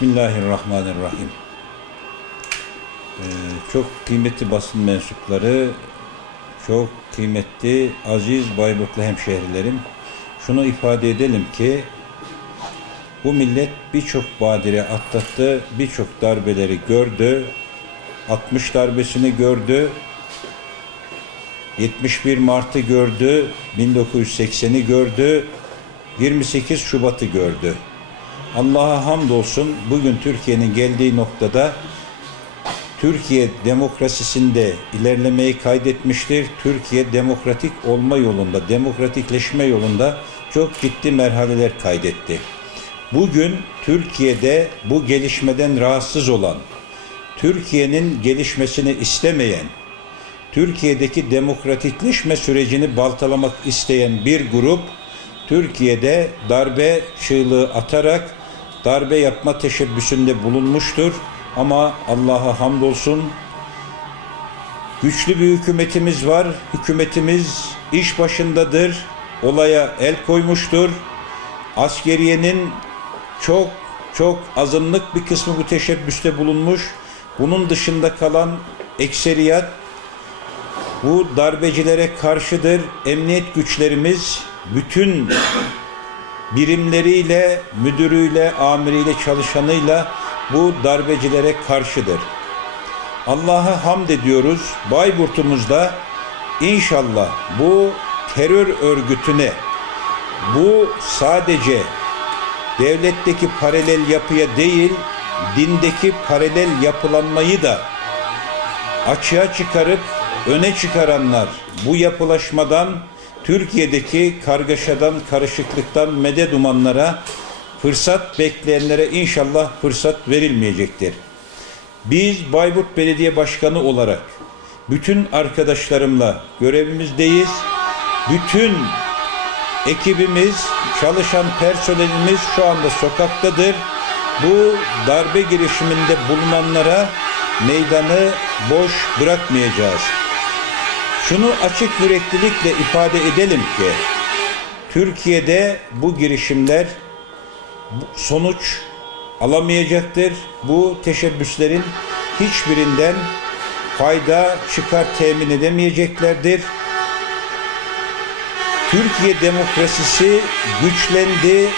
Bismillahirrahmanirrahim. Ee, çok kıymetli basın mensupları, çok kıymetli aziz Bayburtlu hemşehrilerim, şunu ifade edelim ki bu millet birçok badire atlattı, birçok darbeleri gördü, 60 darbesini gördü, 71 Mart'ı gördü, 1980'i gördü, 28 Şubat'ı gördü. Allah'a hamdolsun bugün Türkiye'nin geldiği noktada Türkiye demokrasisinde ilerlemeyi kaydetmiştir. Türkiye demokratik olma yolunda, demokratikleşme yolunda çok ciddi merhaleler kaydetti. Bugün Türkiye'de bu gelişmeden rahatsız olan, Türkiye'nin gelişmesini istemeyen, Türkiye'deki demokratikleşme sürecini baltalamak isteyen bir grup Türkiye'de darbe çığlığı atarak darbe yapma teşebbüsünde bulunmuştur. Ama Allah'a hamdolsun güçlü bir hükümetimiz var. Hükümetimiz iş başındadır. Olaya el koymuştur. Askeriyenin çok çok azınlık bir kısmı bu teşebbüste bulunmuş. Bunun dışında kalan ekseriyat bu darbecilere karşıdır. Emniyet güçlerimiz bütün birimleriyle, müdürüyle, amiriyle, çalışanıyla bu darbecilere karşıdır. Allah'a hamd ediyoruz. Bayburt'umuzda inşallah bu terör örgütüne, bu sadece devletteki paralel yapıya değil, dindeki paralel yapılanmayı da açığa çıkarıp öne çıkaranlar bu yapılaşmadan Türkiye'deki kargaşadan, karışıklıktan medet umanlara fırsat bekleyenlere inşallah fırsat verilmeyecektir. Biz Bayburt Belediye Başkanı olarak bütün arkadaşlarımla görevimizdeyiz. Bütün ekibimiz, çalışan personelimiz şu anda sokaktadır. Bu darbe girişiminde bulunanlara meydanı boş bırakmayacağız. Şunu açık yüreklilikle ifade edelim ki Türkiye'de bu girişimler sonuç alamayacaktır. Bu teşebbüslerin hiçbirinden fayda çıkar temin edemeyeceklerdir. Türkiye demokrasisi güçlendi.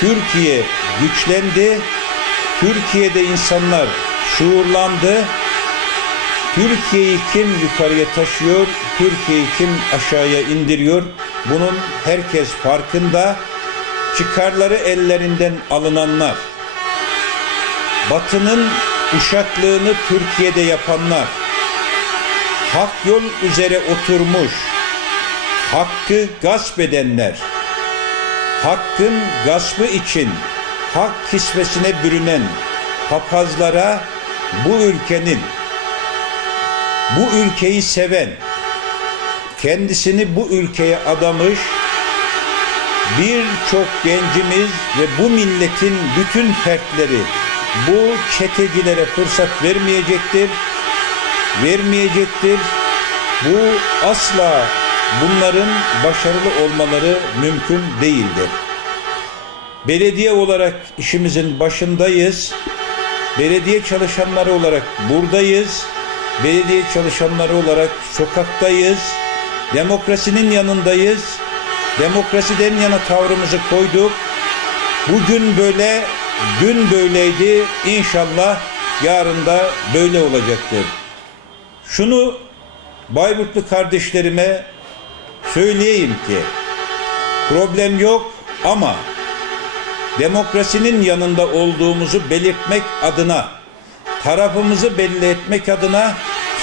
Türkiye güçlendi. Türkiye'de insanlar şuurlandı. Türkiye'yi kim yukarıya taşıyor, Türkiye'yi kim aşağıya indiriyor? Bunun herkes farkında. Çıkarları ellerinden alınanlar, Batı'nın uşaklığını Türkiye'de yapanlar, hak yol üzere oturmuş, hakkı gasp edenler, hakkın gaspı için hak kisvesine bürünen papazlara bu ülkenin bu ülkeyi seven, kendisini bu ülkeye adamış birçok gencimiz ve bu milletin bütün fertleri bu çetecilere fırsat vermeyecektir. Vermeyecektir. Bu asla bunların başarılı olmaları mümkün değildir. Belediye olarak işimizin başındayız. Belediye çalışanları olarak buradayız belediye çalışanları olarak sokaktayız. Demokrasinin yanındayız. Demokrasiden yana tavrımızı koyduk. Bugün böyle, dün böyleydi. İnşallah yarın da böyle olacaktır. Şunu Bayburtlu kardeşlerime söyleyeyim ki problem yok ama demokrasinin yanında olduğumuzu belirtmek adına tarafımızı belli etmek adına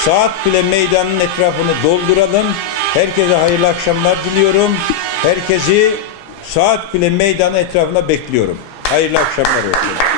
Saat Kule Meydanı'nın etrafını dolduralım. Herkese hayırlı akşamlar diliyorum. Herkesi Saat Kule Meydanı etrafına bekliyorum. Hayırlı akşamlar olsun.